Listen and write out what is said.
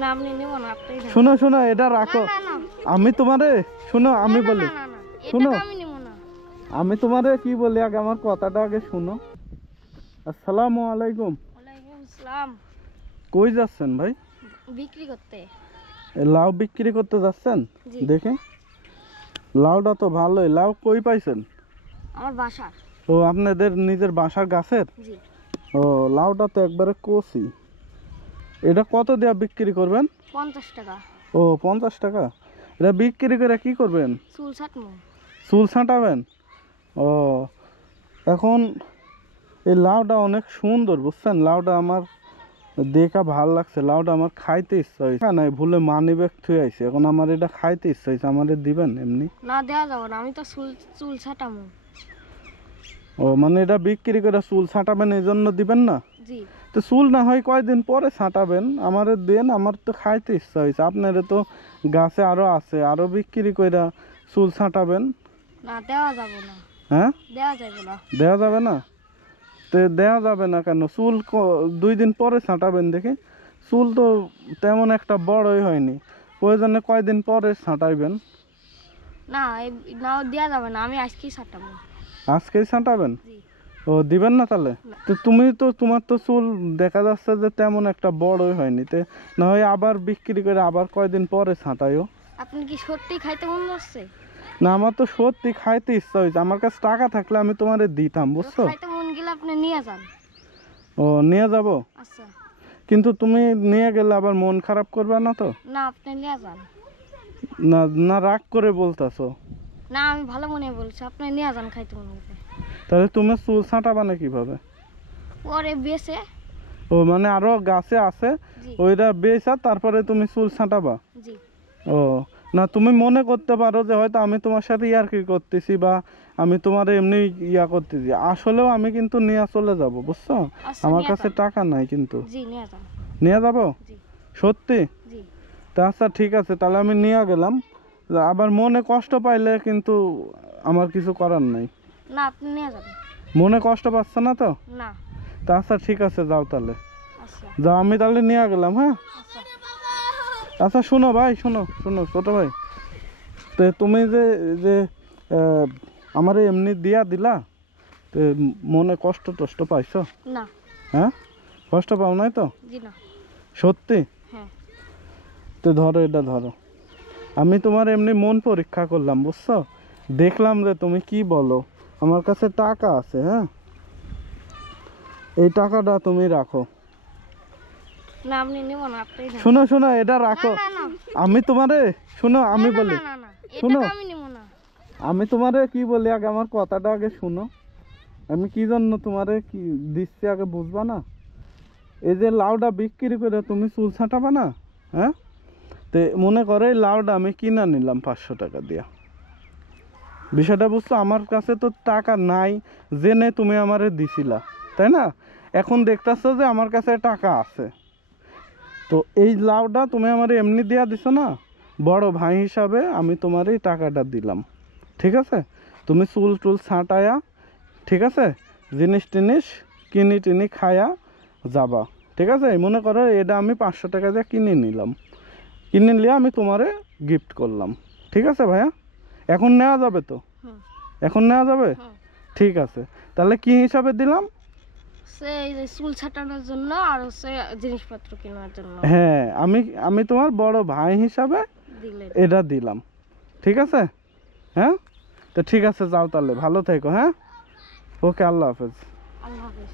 না আপনি নিব না, আপনি নেন। শোনো শোনো, এটা রাখো। না, না, আমি তোমারে শোনো, আমি না, বলি, না, না, না, এটা শোনো, তো আমি নিব না। আমি তোমারে কি বলি আগে, আমার কথাটা আগে শুনো। আসসালামু আলাইকুম। ওয়ালাইকুম আসসালাম। কই যাচ্ছেন ভাই? বিক্রি করতে। এ লাউ বিক্রি করতে যাচ্ছেন? জি। দেখে লাউটা তো ভালোই। লাউ কই পাইছেন? আমার বাসার। ও, আপনাদের নিজের বাসার গাছের? জি। ও, লাউটা তো একবারে কচি। এটা কত দেয়া বিক্রি করবেন? 50 টাকা। ও, 50 টাকা। এটা বিক্রি করে কি করবেন? চুল ছাটমু। চুল ছাঁটাবেন? ও, এখন এই লাউটা অনেক সুন্দর, বুঝছেন? লাউটা আমার দেখা ভাল লাগছে। লাউটা আমার খাইতে ইচ্ছা হয়েছে। নাই ভুলে মানি ব্যাগ থুয়ে আইছে, এখন আমার এটা খাইতে ইচ্ছা হয়েছে। আমাদের দিবেন এমনি? না দেওয়া যাবে না, আমি তো চুল ছাটামু। ও, মানে এটা বিক্রি করে চুল ছাঁটাবেন, এই জন্য দিবেন না? জি। তো চুল না হয় কয়দিন পরে ছাঁটাবেন, আমারে দেন। আমার তো খাইতে ইচ্ছা হয়েছে। আপনারা তো গাছে আরো আছে, আরো বিক্রি কইরা চুল ছাঁটাবেন। না দেওয়া যাবে না। হ্যাঁ, দেওয়া যাবে না। দেওয়া যাবে না? তো দেওয়া যাবে না কেন? চুল 2 দিন পরে ছাঁটাবেন দেখি। চুল তো তেমন একটা বড়ই হয়নি, প্রয়োজনে কয়দিন পরে ছাঁটাইবেন। না না দেওয়া যাবে না, আমি আজকেই ছাটামু। আজকেই ছাঁটাবেন? জি। ও, দিবেন না তাহলে? না। তো তুমি তো, তোমার তো চুল দেখা যাচ্ছে যে তেমন একটা বড়ই হয়নি, তে না হয় আবার বিক্রি করে আবার কয়দিন পরে ছাঁটাইও। আপনি কি সত্যি খাইতে মন করছে? না, আমার তো সত্যি খাইতে ইচ্ছা হয়েছে। আমার কাছে টাকা থাকলে আমি তোমারে দিতাম, বুঝছো? খাইতে মন গেলে আপনি নিয়ে যান। ও, নিয়ে যাব। আচ্ছা। কিন্তু তুমি নিয়ে গেলে আবার মন খারাপ করবে না তো? না আপনি নিয়ে যান। না না, রাগ করে বলতাছো? না আমি ভালো মনে বলছি, আপনি নিয়ে যান খাইতে মন করলে। তাহলে তুমি চুল ছাঁটাবা না কিভাবে? পরে বেছে। ও, মানে আরো গাছে আছে, জি। ওইটা বেচা তারপরে তুমি চুল ছাঁটাবা? জি। ও, না, তুমি মনে করতে পারো যে হয়তো আমি তোমার সাথে ইয়ার্কি করতেছি বা আমি তোমার এমনি ইয়া করতেছি। আসলেও আমি কিন্তু নিয়ে চলে যাব, বুঝছো? আচ্ছা, আমার নিয়ে কাছে যান। টাকা নাই কিন্তু। জি নিয়ে যান। নিয়ে যাব? জি। সত্যি? জি। তা আচ্ছা, ঠিক আছে, তাহলে আমি নিয়ে গেলাম। আবার মনে কষ্ট পাইলে কিন্তু আমার কিছু করার নাই। না আপনি নিয়ে যান। মনে কষ্ট পাচ্ছে না তো? না। তা আচ্ছা, ঠিক আছে, যাও তাহলে। আচ্ছা। যাও, আমি তাহলে নিয়ে গেলাম। হ্যাঁ, আচ্ছা। আচ্ছা, শোনো ভাই, শোনো শোনো, ছোট ভাই, তো তুমি যে যে আমার এমনি দিলা, তো মনে কষ্ট টষ্ট পাইছো? না। হ্যাঁ, কষ্ট পাও নাই তো? জি না। সত্যি? হ্যাঁ। তো ধরো, এটা ধরো। আমি তোমার এমনি মন পরীক্ষা করলাম, বুঝছো? দেখলাম যে তুমি কি বলো। আমার কাছে টাকা আছে, হ্যাঁ, এই টাকাটা তুমি রাখো। না আপনি নিব না, আপনি নেন। শোনো শোনো, এটা রাখো। না, না, আমি তোমারে, শোনো, আমি না, বলি, না, না, না, এটা শোনো, তো আমি নিব না। আমি তোমারে কি বলি আগে, আমার কথাটা আগে শুনো। আমি কি জন্য তোমারে কি দিচ্ছি আগে বুঝবা না? এই যে লাউটা বিক্রি করে তুমি চুল ছাঁটাবা না? হ্যাঁ, তো মনে করে এই লাউটা আমি কিনা নিলাম 500 টাকা দিয়া। বিষয়টা বুঝছো? আমার কাছে তো টাকা নাই, জেনে তুমি আমারে দিছিলা, তাই না? এখন দেখতেছো যে আমার কাছে টাকা আছে, তো এই লাউটা তুমি আমার এমনি দিয়া দিছো না, বড় ভাই হিসাবে আমি তোমার এই টাকাটা দিলাম। ঠিক আছে? তুমি চুল টুল ছাঁটায়া, ঠিক আছে, জিনিস টিনিস কিনি টিনি খায়া যাবা। ঠিক আছে? মনে করো এটা আমি 500 টাকা দিয়ে কিনে নিলাম, কিনে নিয়ে আমি তোমারে গিফট করলাম। ঠিক আছে ভাইয়া? এখন নেওয়া যাবে তো? হুম। এখন নেওয়া যাবে? হুম। ঠিক আছে, তাহলে কি হিসাবে দিলাম? এই যে চুল ছাটানোর জন্য আর জিনিসপত্র কেনার জন্য হ্যাঁ, আমি আমি তোমার বড় ভাই হিসাবে দিলেন। এটা দিলাম। ঠিক আছে? হ্যাঁ, তো ঠিক আছে, যাও তাহলে, ভালো থেকো। হ্যাঁ, ওকে, আল্লাহ হাফেজ। আল্লাহ হাফেজ।